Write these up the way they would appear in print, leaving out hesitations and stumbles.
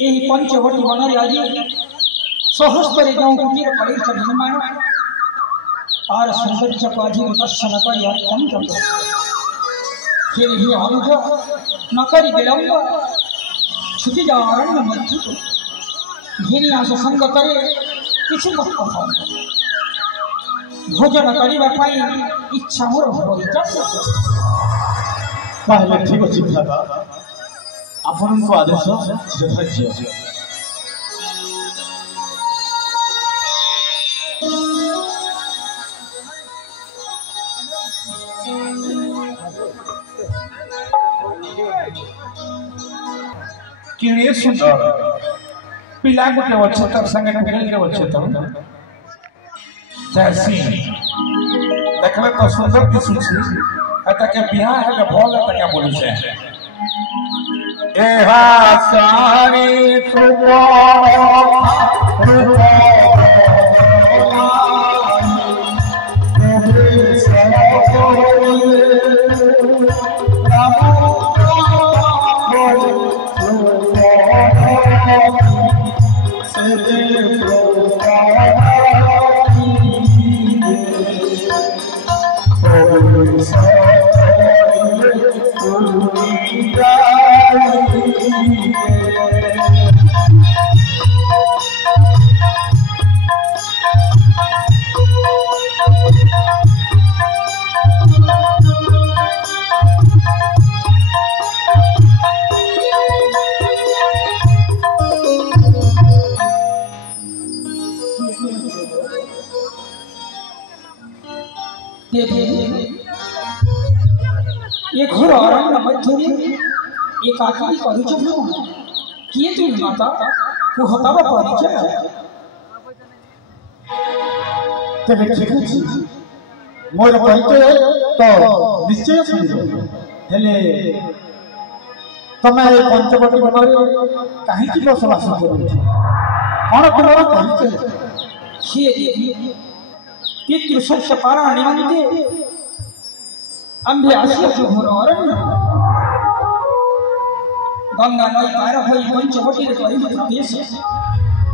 यही पंचवटी बनरे आज सहस्तर गाँव कुटीर कलेश निर्माण और सौंदर्य को आज दर्शन कर अत्यंत फिर ही अनुज नकरी विलंब छुटी जा अरण्य मध्य घेनी आस संग करे किसी भोजन करने इच्छा मोर पहले ठीक अच्छी भ्राता आपण को आदेश यथार्थ किड़े सुंदर पिला गोटे अच्छे तर संगे खेल के अच्छे तर जैसी देखले तो सुंदर दिसुछि अत के बियाह है भल है क्या बोली से एहा सारी सुबह ये घोर अरण्य मध्य एक आखिरी परिचय किए तुम माता को हतावा परिचय तेरे ठीक अछि मोर परिचय तो निश्चय सुनिबो हेले तमे पंचवटी बनरे काहे की बसवास करू कोन तुम्हारा परिचय किए पितृ सत्य पारायण निमंते अंबे आसिया जो घोर अरण्य गंगा नई पार होई पंचवटी रे परिमित देश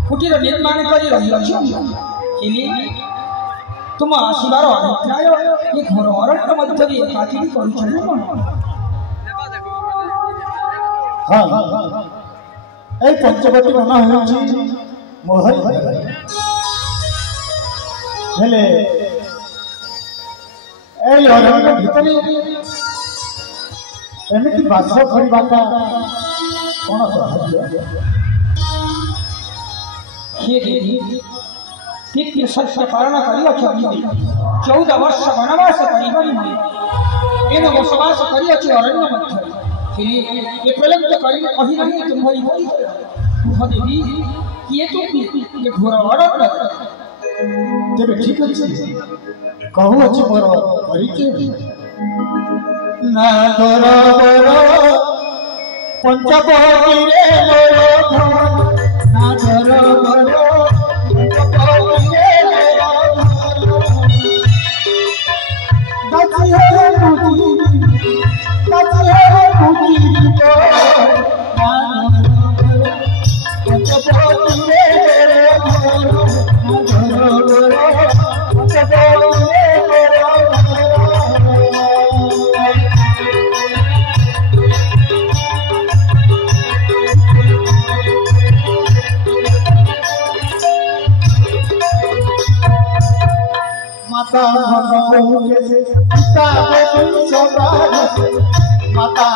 कुटीर निर्माण करी रही अछि तुम आशिबार अभिप्राय ये घोर अरण्य मध्य एकाकी परिचय हां ए पंचवटी बना होछि मोहरी हेले ए अरण्य भितर एमिति बास करबाटा कोन सहज पितृ सत्य पालन करी 14 वर्ष वनवास करी इन बसवास करी अरण्य मध्य ये प्रलंब करी कहीं नहीं तुम्हारी देवी किए तुम ये घोर अरण्य तेरे ठीक अछि कहू अछि मोर परिचय ना दरबर पंचवटी रे मोर ना दरबर पंचवटी रे मोर दाची है मुदी तो ना दरबर पंचवटी रे मोर माता पिता माता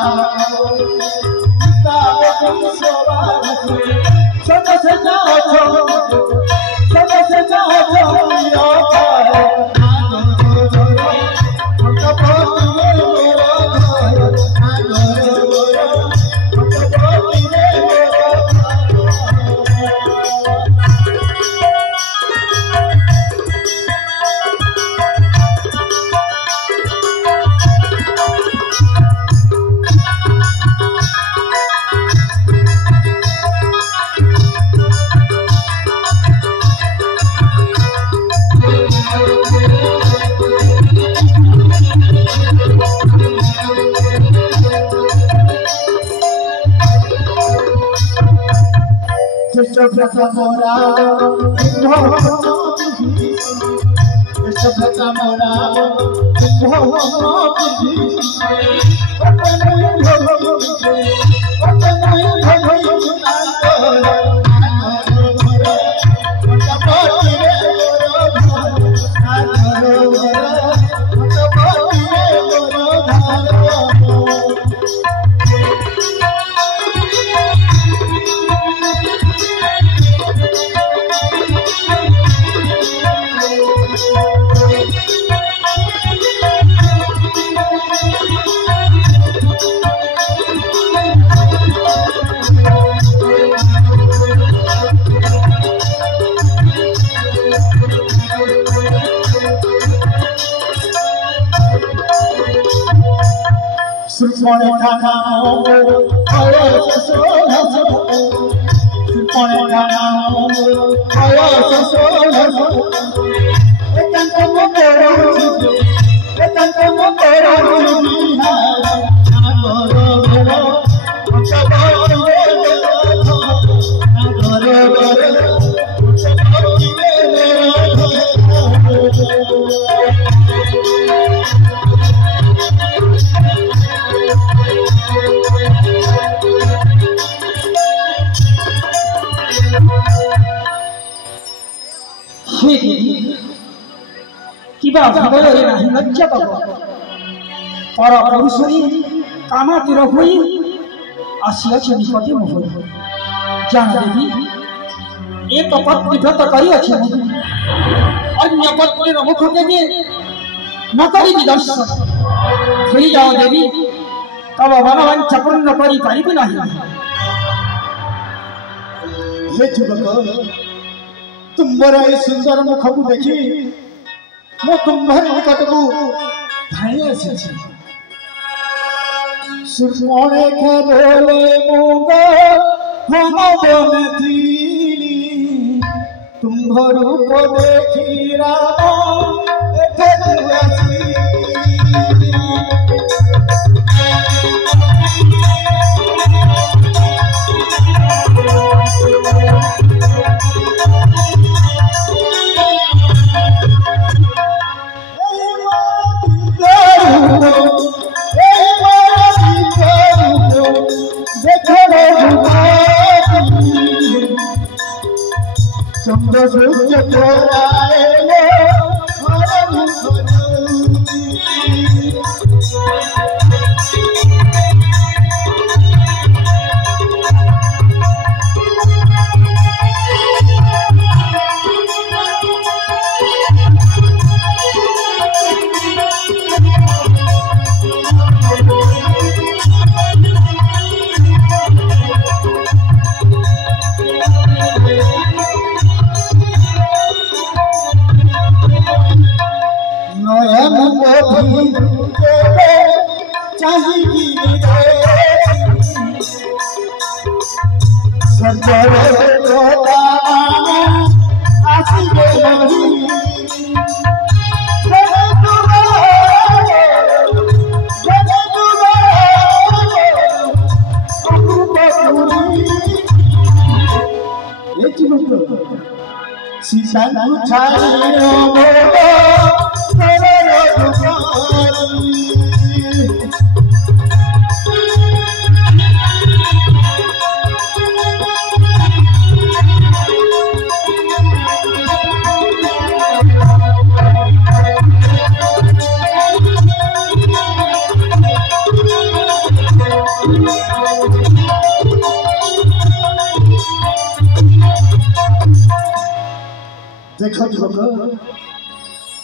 কিবা হৃদয়রে নাহি লজ্জা পাব পর পুরুষই কামাতুর হই আসিয়াছে নিকটে মোহর জান দেবী এক পত্নী ব্রত করিয়াছে অন্য পত্নীর মুখ থেকে ন করিবি দর্শন ফিরে যাও দেবী তব মনোবাঞ্ছা পূর্ণ করি পারিবি নাহি। हे जुबक तुम्हार ए सुंदर मुख को देखी मो तुम्हार निकट को धाई आसी सुमने खेले मुगा हम बन थीली तुम्हार रूप देखी राम एठे आसी देखो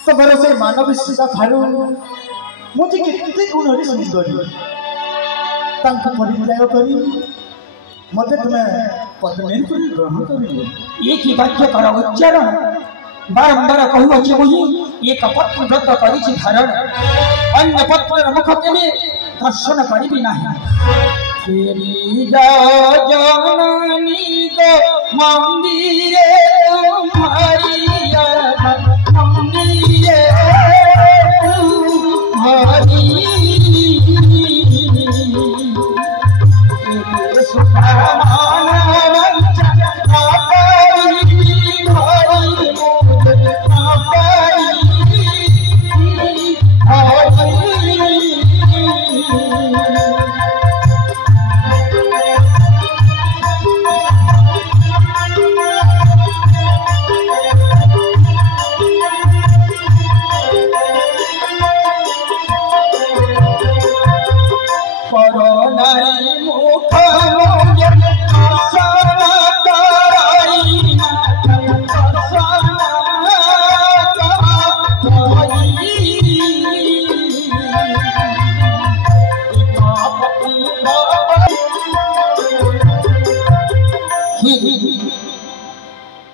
तुम्हारा से मानव सीता ठारू मुझे कितने गुण सुंदरी परिचय करी मते तुम्हें पत्नी ग्रहण करी ये की वाक्य कर उच्चारण बारंबार कहूचे मुझे एक पत्नी व्रत करी धारण अन्य पत्नी मुख के दर्शन करी नहीं फेरी जाओ जननी को मंदिरे तुम्हारी मंदिर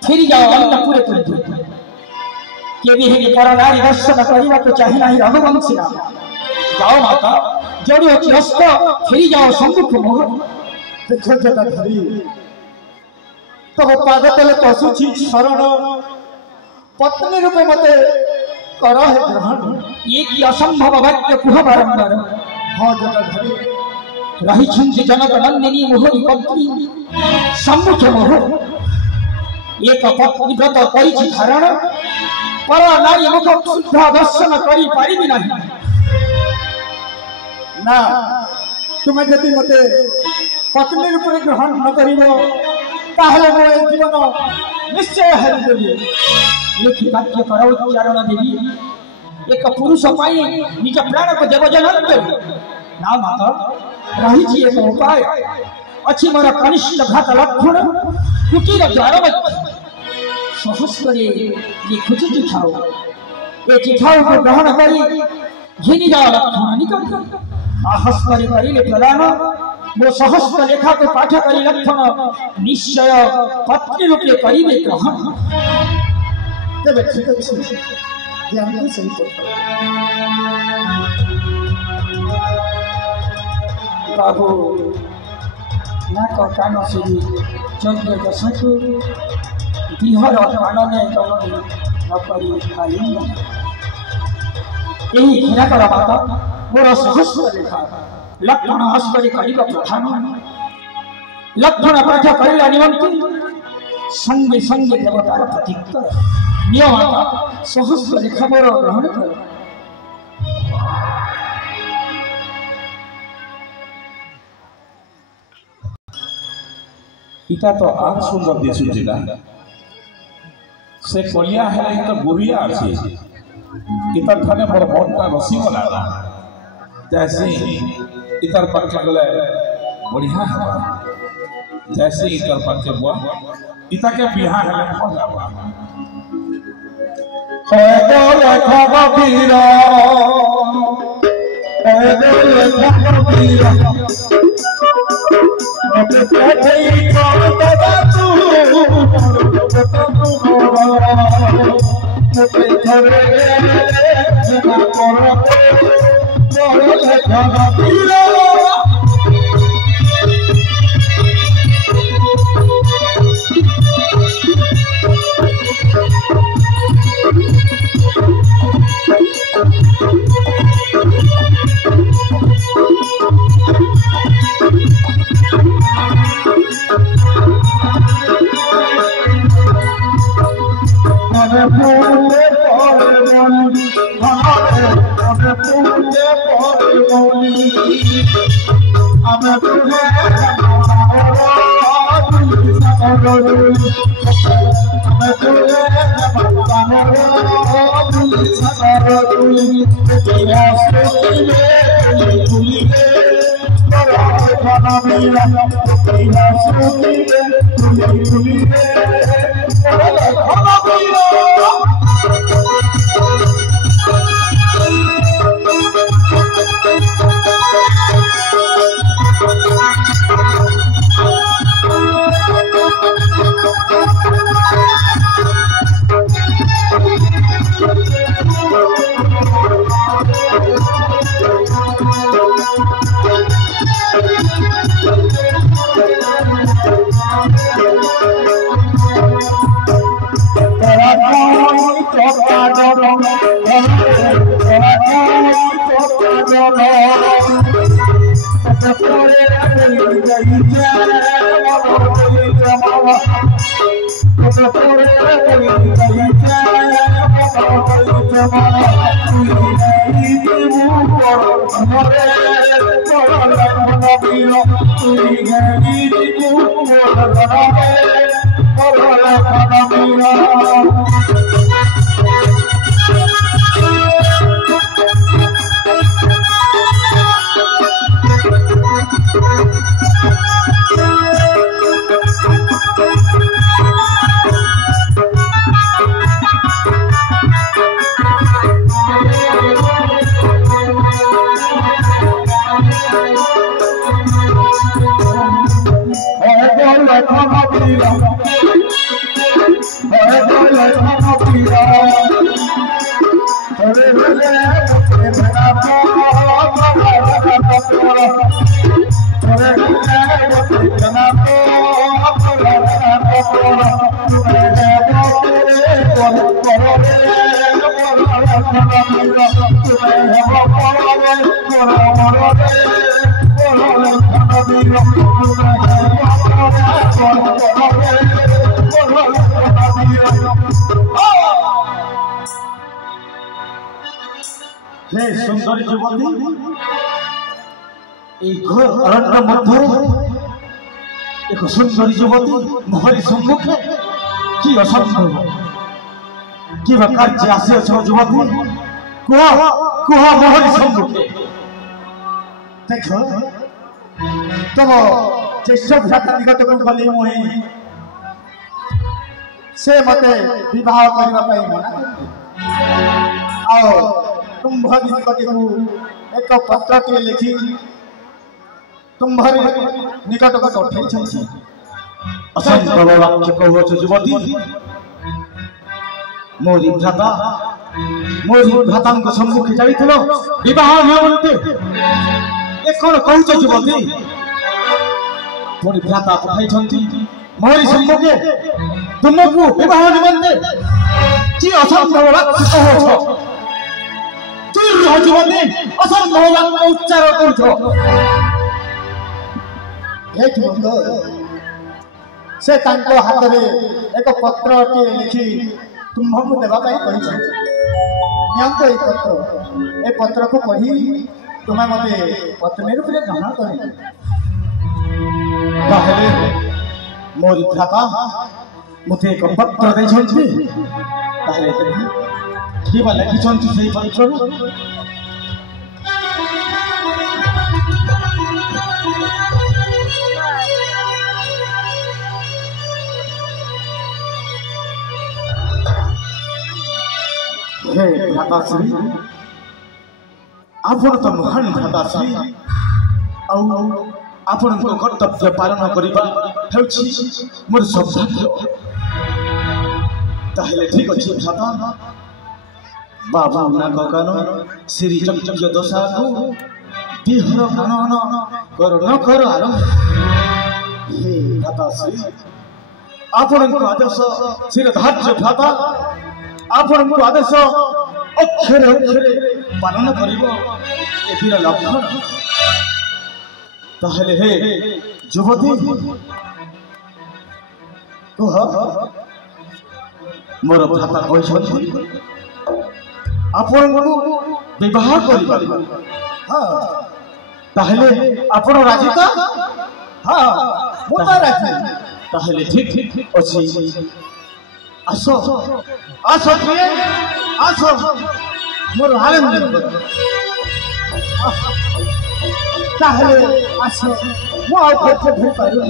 फिर जाओ अन्नपूरे कर दो के भी है परनारी दर्शन करने को चाहे नहीं रघुवंशी राम जाओ माता जोड़ो चिरस्त फिर जाओ सम्मुख मोह देखो जटाधारी तब पाद तले पशुची शरण पत्नी रूपे मते कर है ग्रहण ये की असंभव वाक्य कुह बारंबार हाँ जटाधारी रही छंद जनक नंदिनी मोहनी पत्नी सम्मुख मोह एक पत्नी व्रत करिछि धारण पर नारी मुख शुद्ध दर्शन करी पारिबि नाही ना तुम्हें यदि मते पत्नी रूपे ग्रहण न करिबो ताहले मो ए जीवन निश्चय हरि देबी ये वाक्य कर उच्चारण देवी एक पुरुष पाई निज प्राण को देव जनन देवी ना माता रही एक उपाय अच्छी मोर कनिष्ठ घात लक्षण कुटीर द्वार सहस्रे ये खुशी चिठाओ ये चिठाओ को ग्रहण करी घिनी जाओ लक्षण निकट आहस्कर करिले प्रदान वो सहस्र लेखा को पाठ करी लक्षण निश्चय पत्नी रूपे करिबे ग्रहण तेरे ठीक अछि ध्यान से सही कर बाबू ना कान से चंद्र दशक बिहार आनंद कमल नकरी खाली यही घेरा कर माता मोर सहस्र लेखा लक्षण हस्कर करिबा प्रधान लक्षण पाठ करिला निमंत्रण संगे संगे देवतार प्रतीक नियम सहस्र लेखा मोर ग्रहण कर इता तो आग सुंदर दिशुची ना से कलिया है तो गुरिया अछि इता थाने मोर मनटा रसी गला जैसे इतर पक्ष गले बढ़िया है जैसे इतर पक्ष बुआ इता के बिहा है हो जावा है बोल खबीरा है बोल खबीरा मते कहई को बाबा तू मते घरे जना करते बोल खबीरा हे सुंदरी युवती घोर अरण्य मध्य एक सुंदरी युवती मोहरी सम्मुखे कि असंभव कि कार्य आसी युवती कुह कुह मोहरी सम्मुखे देख तुम ज्येष्ठ भ्राता निकट को गली मुही से मते विवाह करने मना तुम्हारी निकट को एक पत्र के लिखी तुम्हारी निकट को पठाई छी असंभव वाक्य कहो युवती मोरी भ्राता को सम्मुखे जाइथिलो विवाह होते ए कोन कहू युवती मोरी भ्राता पठाई छंती मोरी सम्मुखे तुमको विवाह निमंते कि असंभव वाक्य कहो युवती असंभव वाक्य उच्चारण करो से हाथ में एक पत्र लिखि तुम्हें देवाई ए पत्र को पढ़ी तुम्हें मत पत्नी रूप से ग्रहण कर मोरी भ्राता मत एक पत्र देखिए लिखिं से पत्र हे भ्राताश्री आपण तो महान भ्राताश्री आपण कर्तव्य पालन करवा मोर सौभाग्य ताहले ठीक अच्छे भ्राता बाबू ना गगन श्री चक्र दशा को देहर कानन कर न कर आरंभ हे भ्राताश्री आपण आदेश शिरधार्य भ्राता आपण को आदेश अक्षर अक्षरे पालन करिवो एतिर लक्षण ताहले हे युवती कह मोर भ्राता कहछथि आपण को विवाह करिबा हां ताहले आपण राजी त हां मो त राजी ताहले ठीक अछि आसो आसो प्रिय आसो मोर आनंद ताहले आसो मो आउथे भर पारो